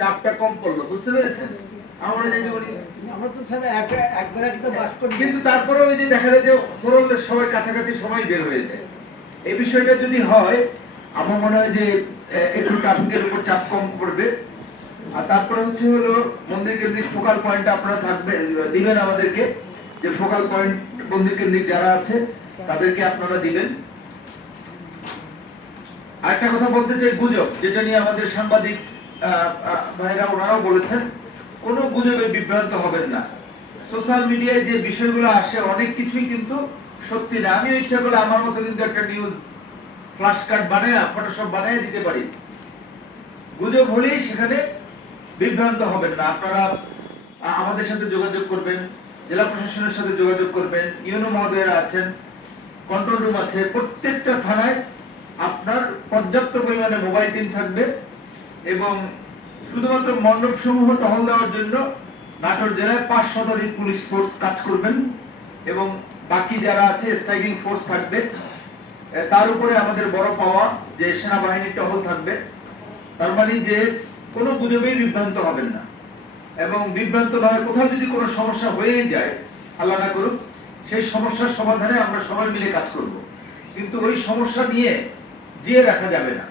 চাপটা কম পড়লো, বুঝতে পেরেছেন? আমরা যে আমরা তো স্যার একবার তো বাস করি, কিন্তু তারপরে ওই যে দেখা যায় যে মোরলের সবাই কাছাকাছি সময় বের হয়ে যায়। এই বিষয়টা যদি হয়, আমার মনে হয় যে একটু ট্রাফিকের উপর চাপ কম পড়বে। আর তারপরে হচ্ছে হলো মন্দির কেন্দ্রিক ফোকাল পয়েন্ট আপনারা থাকবে, দিবেন আমাদেরকে, যে ফোকাল পয়েন্ট মন্দির কেন্দ্রিক যারা আছে তাদেরকে আপনারা দিবেন। আরেকটা কথা বলতে চাই, গুজব যেটা নিয়ে আমাদের সাংবাদিক ভাইরা ওনারাও বলেছেন, কোনো গুজবে বিভ্রান্ত হবেন না। সোশ্যাল মিডিয়ায় যে বিষয়গুলো আসে অনেক কিছুই কিন্তু সত্যি না। আমিও ইচ্ছা করলে আমার মতো কিন্তু একটা নিউজ ফ্ল্যাশ কার্ড বানিয়ে ফটোশপ বানিয়ে দিতে পারি। গুজব হলেই সেখানে বিভ্রান্ত হবেন না। আপনারা আমাদের সাথে যোগাযোগ করবেন, জেলা প্রশাসনের সাথে যোগাযোগ করবেন, ইউনো মহোদয়রা আছেন, কন্ট্রোল রুম আছে, প্রত্যেকটা থানায় আপনার পর্যাপ্ত পরিমাণে মোবাইল টিম থাকবে এবং শুধুমাত্র মণ্ডপ সমূহ টহল দেওয়ার জন্য নাটোর জেলায় 5 শতাধিক পুলিশ ফোর্স কাজ করবেন এবং বাকি যারা আছে স্ট্রাইকিং ফোর্স থাকবে। তার উপরে আমাদের বড় পাওয়া যে সেনাবাহিনীর টহল থাকবে। তার মানে যে কোনো গুজবেই বিভ্রান্ত হবেন না, এবং বিভ্রান্ত নয়, কোথাও যদি কোনো সমস্যা হয়েই যায়, আল্লাহ না করুক, সেই সমস্যার সমাধানে আমরা সবাই মিলে কাজ করব। কিন্তু ওই সমস্যা নিয়ে জিয়ে রাখা যাবে না।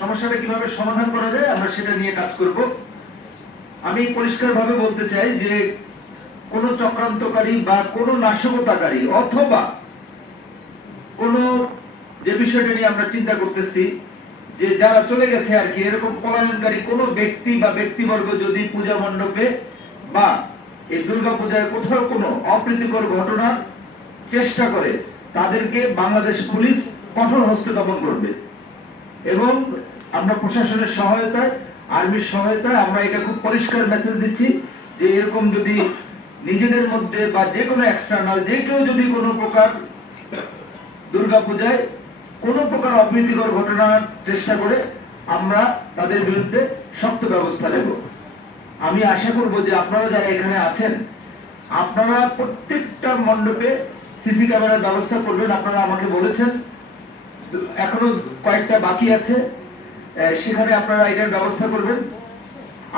সমস্যাটা কিভাবে সমাধান করা যায় আমরা সেটা নিয়ে কাজ করব। আমি পরিষ্কারভাবে বলতে চাই যে কোন চক্রান্তকারী বা কোন নাশকতাকারী অথবা কোন যে বিষয়টা নিয়ে আমরা চিন্তা করতেছি যে যারা চলে গেছে আর কি, এরকম পলায়নকারী কোন ব্যক্তি বা ব্যক্তিবর্গ যদি পূজা মণ্ডপে বা এই দুর্গা পূজায় কোথাও কোনো অপ্রীতিকর ঘটনার চেষ্টা করে, তাদেরকে বাংলাদেশ পুলিশ কঠোর হস্তে দমন করবে। এবং আমরা প্রশাসনের সহায়তায়, আর্মির সহায়তায় আমরা এটা খুব পরিষ্কার মেসেজ দিচ্ছি যে এরকম যদি নিজেদের মধ্যে বা যে কোনো এক্সটার্নাল যে কেউ যদি কোনো প্রকার দুর্গাপূজায় কোনো প্রকার অপ্রীতিকর ঘটনার চেষ্টা করে, আমরা তাদের বিরুদ্ধে শক্ত ব্যবস্থা নেব। আমি আশা করব যে আপনারা যারা এখানে আছেন, আপনারা প্রত্যেকটা মণ্ডপে সিসি ক্যামেরার ব্যবস্থা করবেন। আপনারা আমাকে বলেছেন এখনো কয়েকটা বাকি আছে, সেখানে আপনারা এটার ব্যবস্থা করবেন।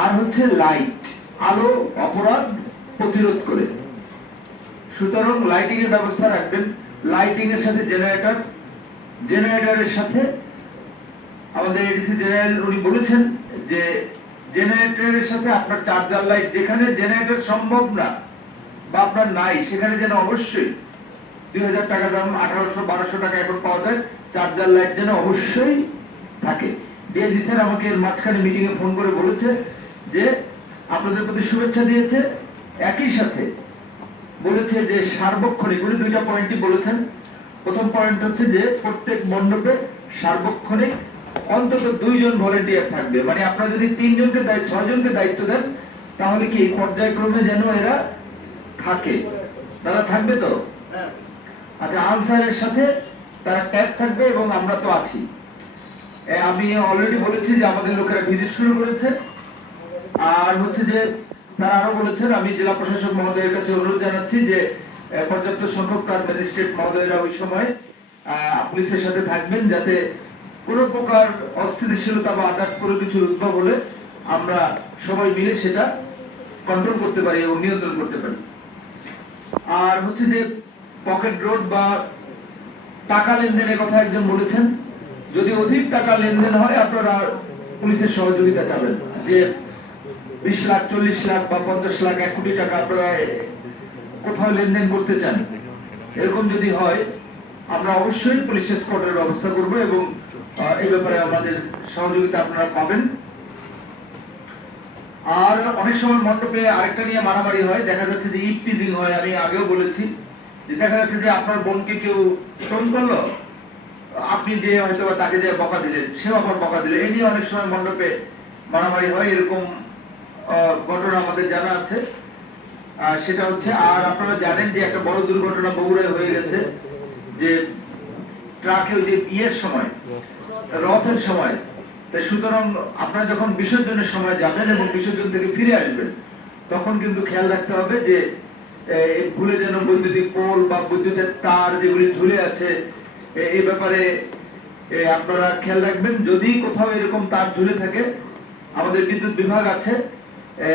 আর হচ্ছে লাইট, আলো অপরাধ প্রতিরোধ করে, সুতরাং লাইটিং এর ব্যবস্থা রাখবেন। লাইটিং এর সাথে জেনারেটর, জেনারেটরের সাথে আমাদের এডিসি জেনারেল উনি বলেছেন যে জেনারেটরের সাথে আপনার চার্জার লাইট, যেখানে জেনারেটর সম্ভব না বা আপনার নাই সেখানে যেন অবশ্যই 2000 টাকা দাম, 1800-1200 টাকা এখন পাওয়া যায়, চার্জার লাইট যেন অবশ্যই থাকে। ডিআইজি স্যার আমাকে মাঝখানে মিটিং এ ফোন করে বলেছে যে আপনাদের প্রতি শুভেচ্ছা দিয়েছে, একই সাথে বলেছে যে সার্বক্ষণিক, উনি দুইটা পয়েন্টই বলেছেন। প্রথম পয়েন্ট হচ্ছে যে প্রত্যেক মণ্ডপে সার্বক্ষণিক অন্তত 2 জন ভলেন্টিয়ার থাকবে। মানে আপনারা যদি 3 জনকে 6 জনকে দায়িত্ব দেন, তাহলে কি পর্যায়ক্রমে যেন এরা থাকে। দাদা থাকবে তো? আচ্ছা, আনসারের সাথে তারা ট্যাগ থাকবে এবং আমরা তো আছি। আমি অলরেডি বলেছি যে আমাদের লোকেরা ভিজিট শুরু করেছে। আর হচ্ছে যে স্যার আরো বলেছেন, আমি জেলা প্রশাসক মহোদয়ের কাছে অনুরোধ জানাচ্ছি যে পর্যাপ্ত সংখ্যক তার ম্যাজিস্ট্রেট মহোদয়রা ওই সময় পুলিশের সাথে থাকবেন, যাতে কোনো প্রকার অস্থিতিশীলতা বা আদার্স কোনো কিছুর উদ্ভব হলে আমরা সবাই মিলে সেটা কন্ট্রোল করতে পারি এবং নিয়ন্ত্রণ করতে পারি। আর হচ্ছে যে পকেট রোড বা টাকা লেনদেনের কথা একজন বলেছেন, যদি অধিক টাকা লেনদেন হয় আপনারা পুলিশের সহযোগিতা চাবেন, যে 20 লাখ, 40 লাখ বা 50 লাখ, 1 কোটি টাকা আপনারা কোথাও লেনদেন করতে চান, এরকম যদি হয় আমরা অবশ্যই পুলিশ এসকর্টের ব্যবস্থা করব এবং এই ব্যাপারে আমাদের সহযোগিতা আপনারা পাবেন। আর অনেক সময় মণ্ডপে আরেকটা নিয়ে মারামারি হয়, দেখা যাচ্ছে যে ইপটিজিং হয়। আমি আগেও বলেছি যে দেখা যাচ্ছে যে আপনার বোনকে কেউ ফোন করলো, আপনি যে হয়তো তাকে যে বকা দিলেন, সেও আবার বকা দিল, এই নিয়ে অনেক সময় মণ্ডপে মারামারি হয়। এরকম ঘটনা আমাদের জানা আছে। সেটা হচ্ছে, আর আপনারা জানেন যে একটা বড় দুর্ঘটনা বগুড়ায় হয়ে গেছে, যে ট্রাকে ওই যে বিয়ের সময়, রথের সময়, তাই সুতরাং আপনারা যখন বিসর্জনের সময় যাবেন এবং বিসর্জন থেকে ফিরে আসবেন, তখন কিন্তু খেয়াল রাখতে হবে যে ভুলে যেন বৈদ্যুতিক পোল বা বৈদ্যুতের তার যেগুলি ঝুলে আছে, এই ব্যাপারে আপনারা খেয়াল রাখবেন। যদি কোথাও এরকম তার ঝুলে থাকে আমাদের বিদ্যুৎ বিভাগ আছে,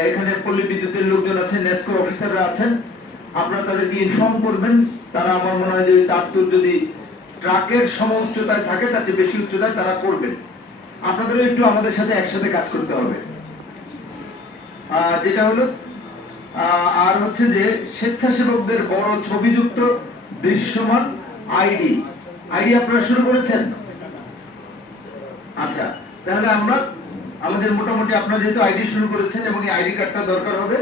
এখানে পল্লী বিদ্যুতের লোকজন আছেন, নেসকো অফিসাররা আছেন, আপনারা তাদেরকে ইনফর্ম করবেন। তারা আমার মনে হয় যে তার তো যদি ট্রাকের সম উচ্চতায় থাকে তার চেয়ে বেশি উচ্চতায় তারা করবেন। আপনাদেরও একটু আমাদের সাথে একসাথে কাজ করতে হবে। যেটা হলো আর হচ্ছে যে স্বেচ্ছাসেবকদের বড় ছবিযুক্ত দৃশ্যমান আইডি আপনারা শুরু করেছেন? আচ্ছা, তাহলে আমরা আমাদের মোটামুটি আপনারা যেহেতু আইডি শুরু করেছেন এবং এই আইডি কার্ডটা দরকার হবে।